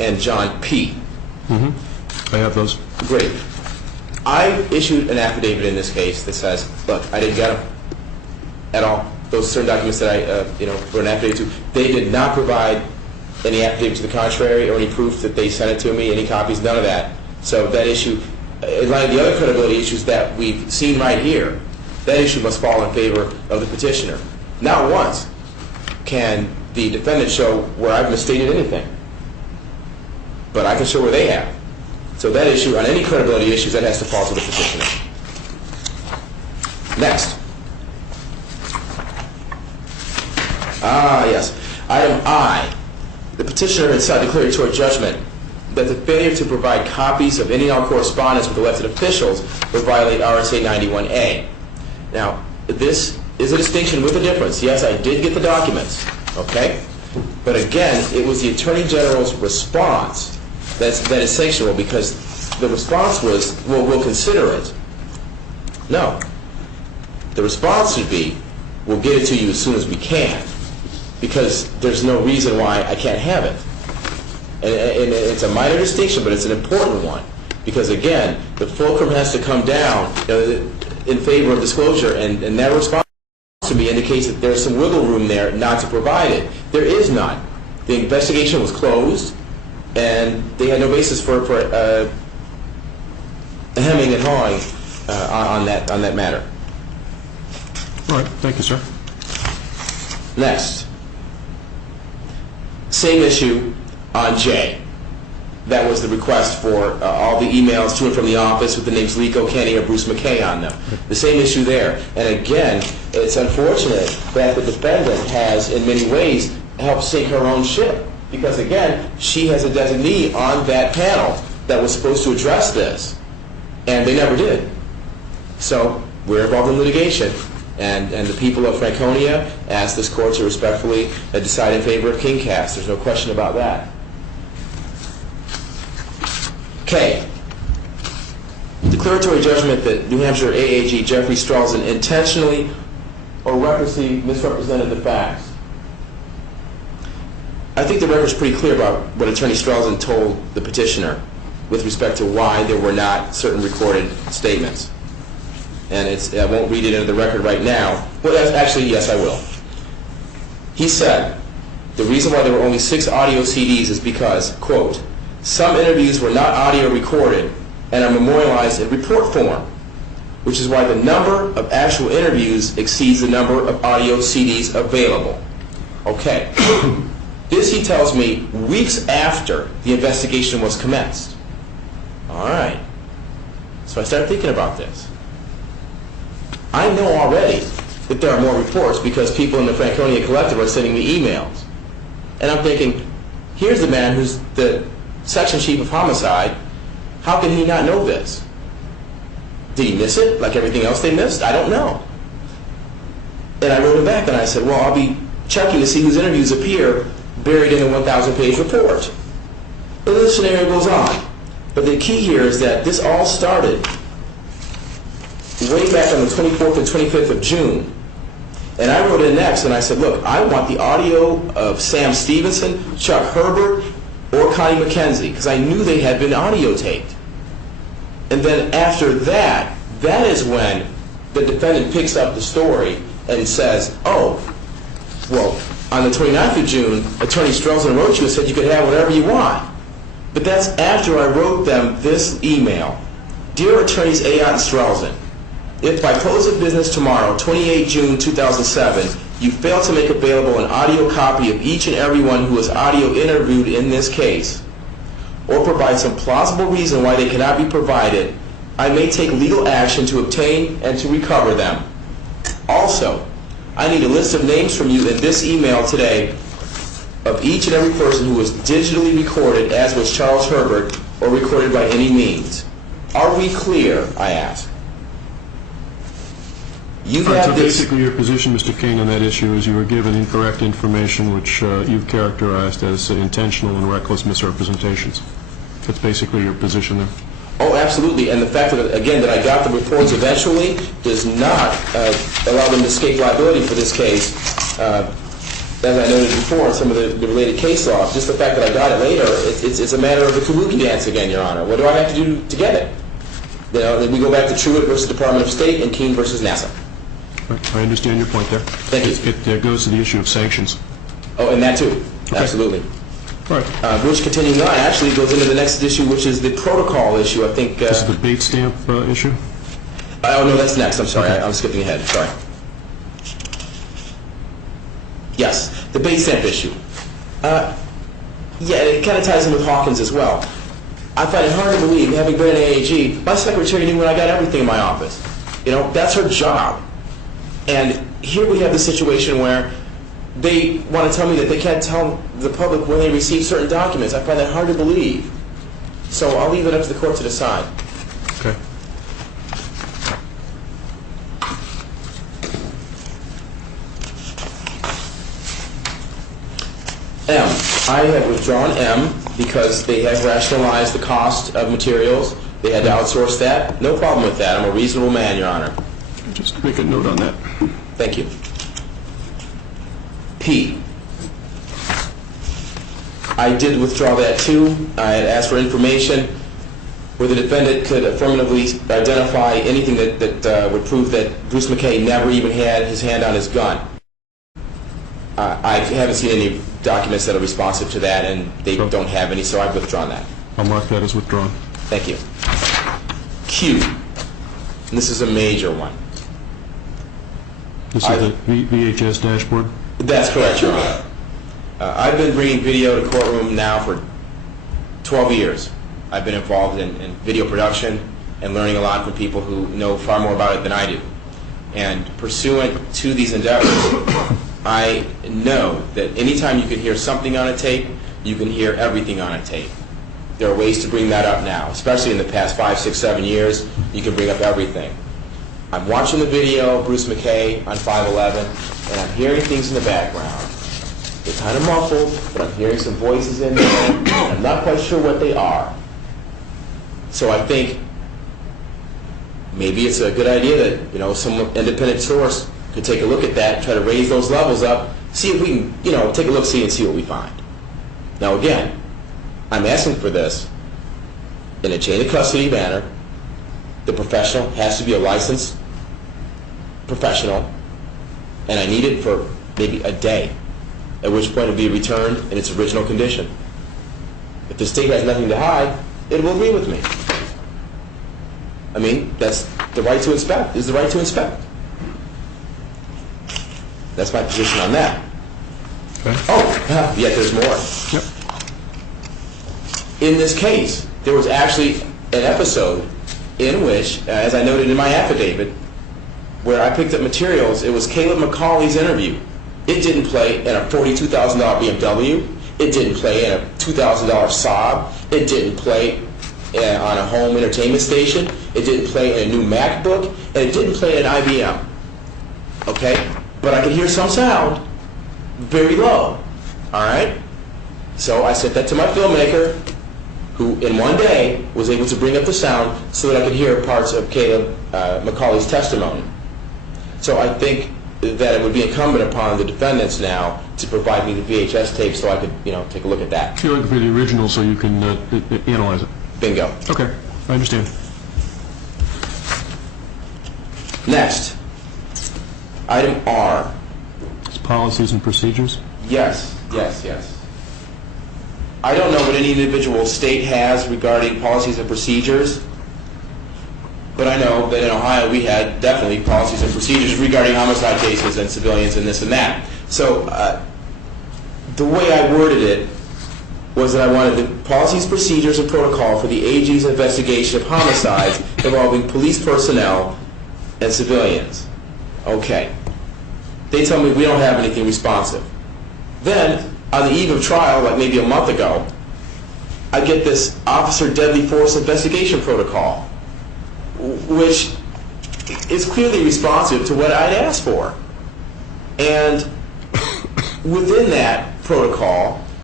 and John P. I have those. Great. I issued an affidavit in this case that says, look, I didn't get them at all. Those certain documents that I wrote an affidavit to, they did not provide any affidavit to the contrary or any proof that they sent it to me, any copies, none of that. So that issue, in light of the other credibility issues that we've seen right here, that issue must fall in favor of the petitioner. Not once can the defendant show where I've misstated anything, but I can show where they have. So that issue, on any credibility issues, that has to fall to the petitioner. Next. Yes. Item I. The petitioner had sought declaratory judgment that the failure to provide copies of any and all correspondence with elected officials would violate RSA 91A. Now, this is a distinction with a difference. Yes, I did get the documents, okay? But again, it was the Attorney General's response that is sanctionable, because the response was, well, we'll consider it. No. The response should be, we'll get it to you as soon as we can, because there's no reason why I can't have it. And it's a minor distinction, but it's an important one, because again, the fulcrum has to come down in favor of disclosure, and that response to me indicates that there's some wiggle room there not to provide it. There is none. The investigation was closed, and they had no basis for hemming and hawing on that matter. All right. Thank you, sir. Next. Same issue on J. That was the request for all the emails to and from the office with the names Lico, Kenny, or Bruce McKay on them. The same issue there. And again, it's unfortunate that the defendant has, in many ways, helped sink her own ship. Because again, she has a designee on that panel that was supposed to address this. And they never did. So we're involved in litigation. And the people of Franconia asked this court to respectfully decide in favor of KingCast. There's no question about that. K. Declaratory judgment that New Hampshire AAG Jeffrey Stralzin intentionally or recklessly misrepresented the facts. I think the record's pretty clear about what Attorney Stralzin told the petitioner with respect to why there were not certain recorded statements. And I won't read it into the record right now. Well, actually, yes, I will. He said, the reason why there were only 6 audio CDs is because, quote, some interviews were not audio recorded and are memorialized in report form, which is why the number of actual interviews exceeds the number of audio CDs available. Okay. This, he tells me, weeks after the investigation was commenced. All right. So I started thinking about this. I know already that there are more reports because people in the Franconia Collective are sending me emails. And I'm thinking, here's the man who's the section chief of homicide. How can he not know this? Did he miss it like everything else they missed? I don't know. And I wrote him back and I said, well, I'll be checking to see whose interviews appear buried in a 1,000-page report. And this scenario goes on. But the key here is that this all started way back on the 24th and 25th of June. And I wrote in next and I said, look, I want the audio of Sam Stevenson, Chuck Herbert, or Connie McKenzie, because I knew they had been audio taped. And then after that, that is when the defendant picks up the story and says, oh, well, on the 29th of June, Attorney Stralzin wrote you and said you could have whatever you want. But that's after I wrote them this email. Dear Attorneys Ayotte and Stralzin, if by close of business tomorrow, 28 June 2007, you fail to make available an audio copy of each and every one who was audio interviewed in this case, or provide some plausible reason why they cannot be provided, I may take legal action to obtain and to recover them. Also, I need a list of names from you in this email today of each and every person who was digitally recorded, as was Charles Herbert, or recorded by any means. Are we clear, I ask? You have so this. basically your position, Mr. King, on that issue is you were given incorrect information which you've characterized as intentional and reckless misrepresentations. That's basically your position there? Oh, absolutely. And the fact that, again, that I got the reports eventually does not allow them to escape liability for this case. as I noted before in some of the related case law, just the fact that I got it later, it's a matter of the kabuki dance again, Your Honor. What do I have to do to get it? You know, then we go back to Truitt versus Department of State and Keene versus NASA. I understand your point there. Thank you. It goes to the issue of sanctions. Oh, and that too. Okay. Absolutely. All right. Which, continuing on, actually goes into the next issue, which is the protocol issue. I think... This is the bait stamp issue? Oh, no, that's next. I'm sorry. I'm skipping ahead. Sorry. Yes, the bait stamp issue. Yeah, it kind of ties in with Hawkins as well. I find it hard to believe, having been an AAG, my secretary knew when I got everything in my office. You know, that's her job. And here we have the situation where they want to tell me that they can't tell the public when they receive certain documents. I find that hard to believe. So I'll leave it up to the court to decide. Okay. M. I have withdrawn M because they have rationalized the cost of materials. They had to outsource that. No problem with that. I'm a reasonable man, Your Honor. Just make a note on that. Thank you. P. I did withdraw that too. I had asked for information where the defendant could affirmatively identify anything that would prove that Bruce McKay never even had his hand on his gun. I haven't seen any documents that are responsive to that, and they don't have any, so I've withdrawn that. I'll mark that as withdrawn. Thank you. Q. And this is a major one. This is the VHS dashboard? That's correct, Your Honor. I've been bringing video to courtroom now for 12 years. I've been involved in video production and learning a lot from people who know far more about it than I do. And pursuant to these endeavors, I know that anytime you can hear something on a tape, you can hear everything on a tape. There are ways to bring that up now, especially in the past 5, 6, 7 years. You can bring up everything. I'm watching the video of Bruce McKay on 5/11, and I'm hearing things in the background. They're kind of muffled, but I'm hearing some voices in there, and I'm not quite sure what they are. So I think maybe it's a good idea that, you know, some independent source could take a look at that, try to raise those levels up, see if we can, you know, take a look-see and see what we find. Now again, I'm asking for this in a chain of custody manner. The professional has to be a licensed professional, and I need it for maybe a day, at which point it will be returned in its original condition. If the state has nothing to hide, it will agree with me. I mean, that's the right to inspect, is the right to inspect. That's my position on that. Okay. Oh, yet there's more. Yep. In this case, there was actually an episode in which, as I noted in my affidavit, where I picked up materials. It was Caleb McCauley's interview. It didn't play in a $42,000 BMW. It didn't play in a $2,000 Saab. It didn't play on a home entertainment station. It didn't play in a new MacBook. And it didn't play in an IBM. Okay? But I could hear some sound very low. All right? So I sent that to my filmmaker, who in one day was able to bring up the sound so that I could hear parts of Caleb McCauley's testimony. So I think that it would be incumbent upon the defendants now to provide me the VHS tape so I could, you know, take a look at that. You're looking for the original so you can analyze it. Bingo. Okay, I understand. Next, item R. It's policies and procedures? Yes. I don't know what any individual state has regarding policies and procedures, but I know that in Ohio we had definitely policies and procedures regarding homicide cases and civilians and this and that. So the way I worded it was that I wanted the policies, procedures, and protocol for the AG's investigation of homicides involving police personnel and civilians. Okay. They tell me we don't have anything responsive. Then, on the eve of trial, like maybe a month ago, I get this officer deadly force investigation protocol, which is clearly responsive to what I'd asked for. And within that protocol,